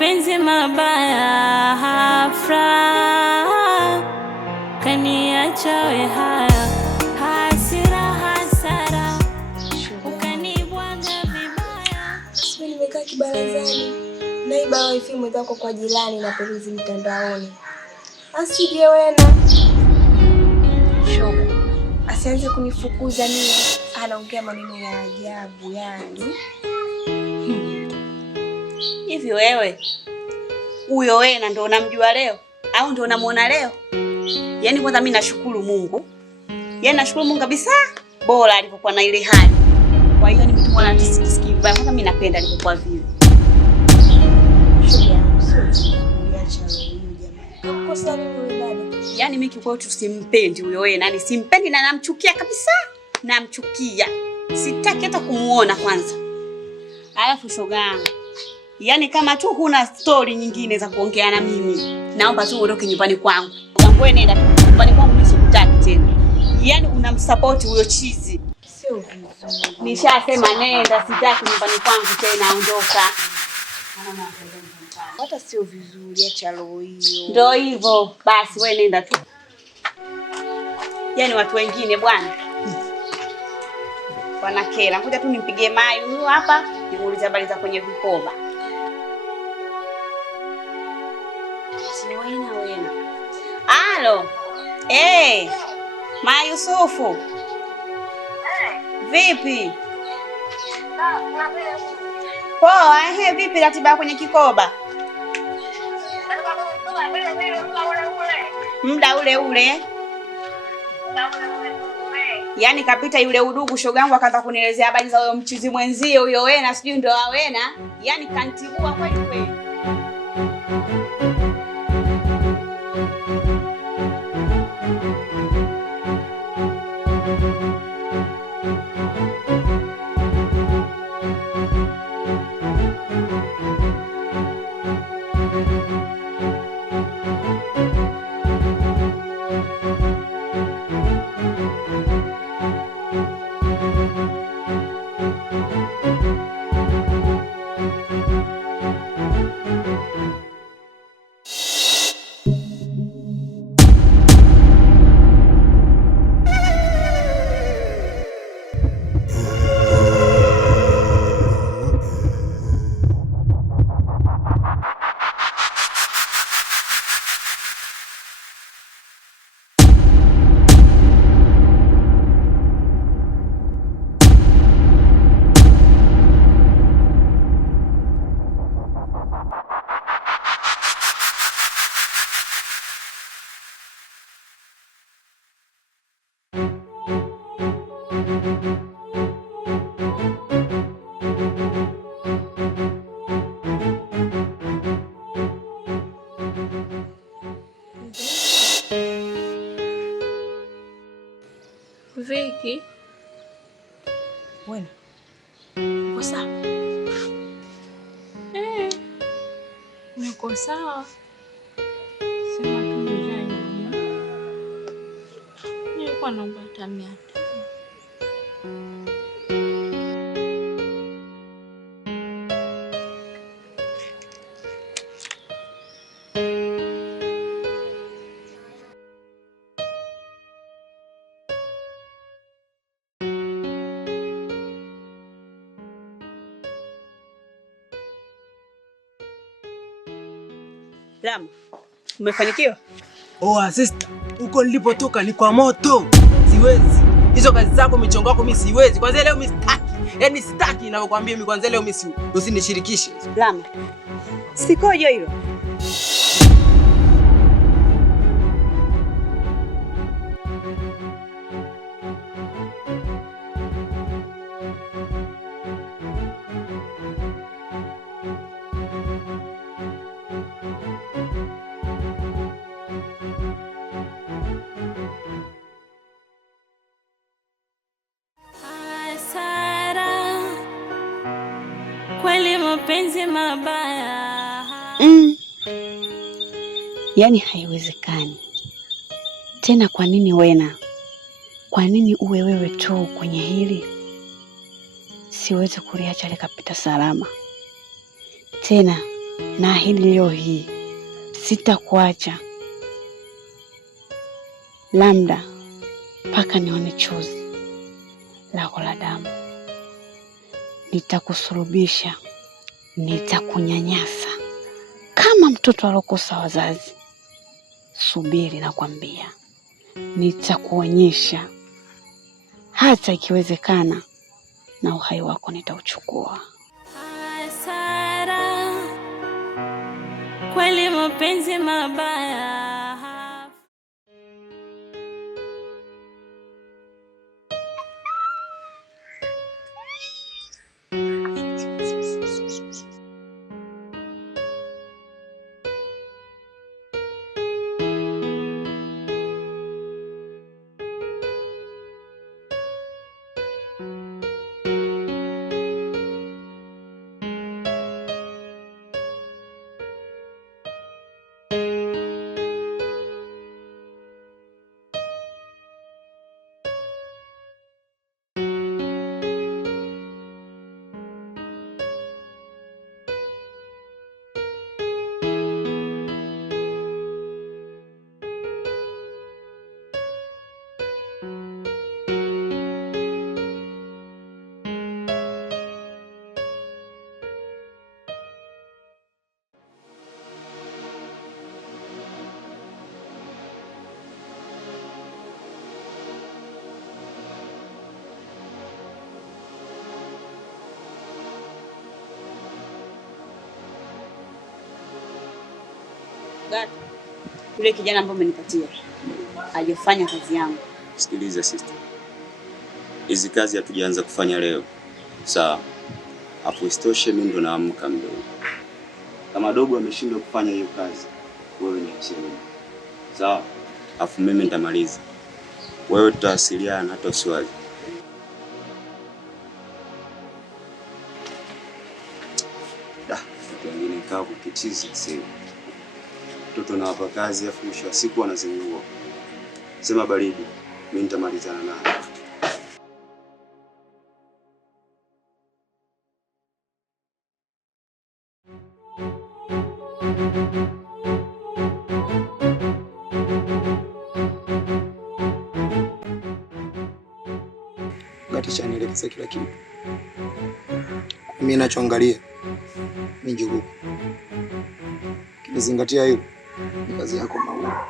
mapenzi mabaya hafra kaniacha we haya hasira hasara ukanibwaga vibaya. Sisi nimekaa kibarazani naiba wifi mwenzako kwa jirani na peruzi mtandaoni. Asije wena shoga asianze kunifukuza mimi, anaongea maneno ya ajabu yani. Hivi wewe huyo wena ndo unamjua leo au ndo unamuona leo? Yaani kwanza mimi nashukuru Mungu. Yaani nashukuru Mungu kabisa bora alipokuwa na ile hali. Kwa hiyo nimetumwa na tisikii vibaya. Kwanza mimi napenda alipokuwa vile. Yaani mimi kwa kweli simpendi huyo wena, yani simpendi na namchukia kabisa. Namchukia. Sitaki hata kumuona kwanza. Alafu shoga, yaani kama tu huna story nyingine za kuongea na mimi, naomba tu uondoke nyumbani kwangu. Wewe nenda tu nyumbani kwangu, mimi sikutaki tena. Yaani unamsupport huyo chizi. Sio vizuri. Nishasema nenda, sitaki nyumbani kwangu tena, ondoka. Hata sio vizuri, acha roho hiyo. Ndio hivyo, basi wewe nenda tu. Yaani watu wengine bwana. Wanakera. Ngoja tu nimpigie Mai huyu hapa, nimuulize habari za kwenye vikoba. Wena. Halo. Mai Yusufu. Vipi? Poa, vipi ratiba kwenye kikoba? Muda ule. Yaani kapita yule udugu shogangu akaanza kunielezea habari za huyo mchizi mwenzie huyo wena, sijui ndo wena. Yaani kantibua kweli kweli. Vicky, wena uko sawa? niko sawa. Sema tu nilikuwa naomba tamia. Lama, umefanikiwa? Oh, sister, uko nilipotoka ni kwa moto. Siwezi. Hizo kazi zako michongo yako mimi siwezi. Kwanza leo mimi sitaki. Yaani sitaki ninavyokuambia mimi kwanza leo mimi usinishirikishe. Lama. Sikoje hilo? Kweli mapenzi mabaya. Yaani haiwezekani. Tena kwa nini wena? Kwa nini uwe wewe tu kwenye hili? Siwezi kuliacha likapita salama. Tena na ahidi leo hii sitakuacha, labda mpaka nione chozi lako la damu. Nitakusulubisha, nitakunyanyasa kama mtoto alokosa wazazi. Subiri, nakwambia, nitakuonyesha. Hata ikiwezekana na uhai wako nitauchukua. Hasara, kweli mapenzi mabaya. Gato, yule kijana ambaye umenipatia hajafanya kazi yangu. Sikiliza sister, hizi kazi hatujaanza kufanya leo, sawa? Hapo istoshe mimi ndo naamka mdogo. Kama dogo ameshindwa kufanya hiyo kazi, wewe niachie mimi, sawa? Afu mimi nitamaliza, wewe tutawasiliana hata usiwaje. Wengine kaa kukichizi sasa. Mtoto na hapa kazi afu mwisho wa siku anazingua. Sema baridi, mimi nitamalizana naye. Gati cha nielekeza kila kitu. Mimi ninachoangalia ni Njugu. Kizingatia hilo, ni kazi yako Maua.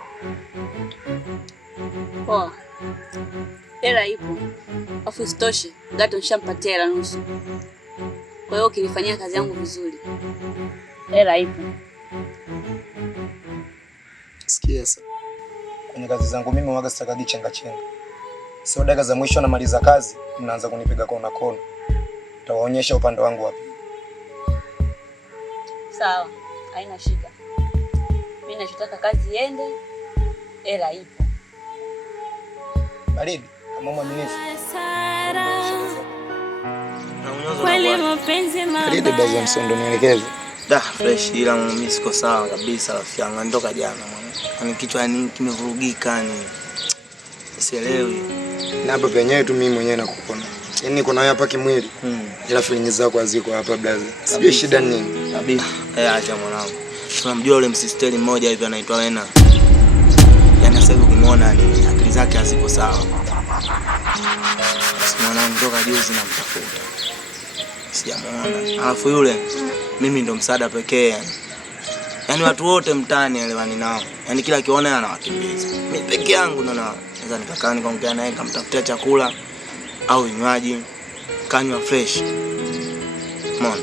Poa. Hela ipo. Afu isitoshe, Gato nishampatia hela nusu. Kwa hiyo ukinifanyia kazi yangu vizuri, hela ipo. Sikia sasa. Kwenye kazi zangu mimi huaga sitakagi chenga chenga. Sio dakika za mwisho namaliza kazi, mnaanza kunipiga kona kona. Nitawaonyesha upande wangu wapi. Sawa, haina shida. Mimi nachotaka kazi iende, hela ipo. Baridi, kama mwaminifu. Kweli mapenzi mabaya. Baridi baza msondo nielekeze. Da, fresh ila mimi siko sawa kabisa rafiki yangu. Ndoka jana mwana. Yaani kichwa kimevurugika ni. Sielewi. Na hapa penyewe tu mimi mwenyewe nakupona. Yaani niko na wewe hapa kimwili. Ila feeling zako haziko hapa blaza. Sijui shida nini. Kabisa. Acha mwanangu. Tunamjua yule msisteri mmoja hivi anaitwa Wena. Yaani sasa hivi ukimwona ni akili zake haziko sawa. Mwanangu toka juzi namtafuta. Sijamuona. Alafu yule mimi ndo msaada pekee yani. Yaani watu wote mtaani elewani nao. Yaani kila kiona anawakimbiza. Mimi peke yangu ndo naweza nikakaa nikaongea naye nikamtafutia chakula au vinywaji kanywa fresh. Umeona?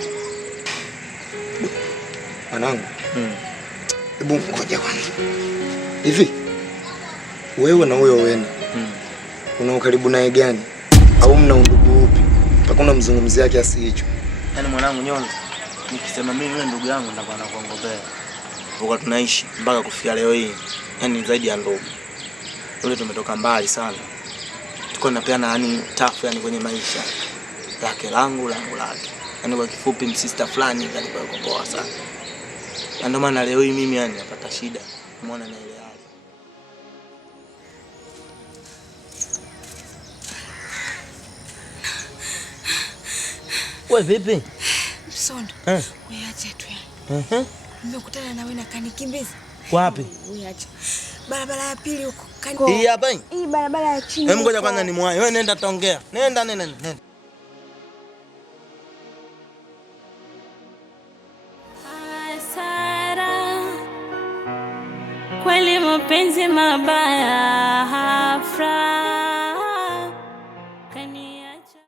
Mwanangu. Hebu ngoja kwanza. Hivi wewe na huyo Wena una ukaribu naye gani? Au mna undugu upi? Mpaka unamzungumzia kiasi hicho. Yaani mwanangu Nyonza, nikisema mimi yule ndugu yangu nitakuwa nakuongopea. Kwa tunaishi mpaka kufikia leo hii. Yaani zaidi ya ndugu. Yule tumetoka mbali sana. Tuko napeana yani tafu yani kwenye maisha. Lake langu lake. Yaani kwa kifupi msister fulani alikuwa yuko poa sana. Na ndio maana leo hii mimi yani napata shida. Umeona na ile hali. Wewe vipi? Msondo. Wewe acha tu yani. Nimekutana na wewe na kanikimbiza. Wapi? Wewe acha. Barabara ya pili huko. Hii hapa hii? Hii barabara ya chini. Hebu ngoja kwanza nimwahi. Wewe nenda taongea. Nenda. Hasara, kweli mapenzi mabaya hafra.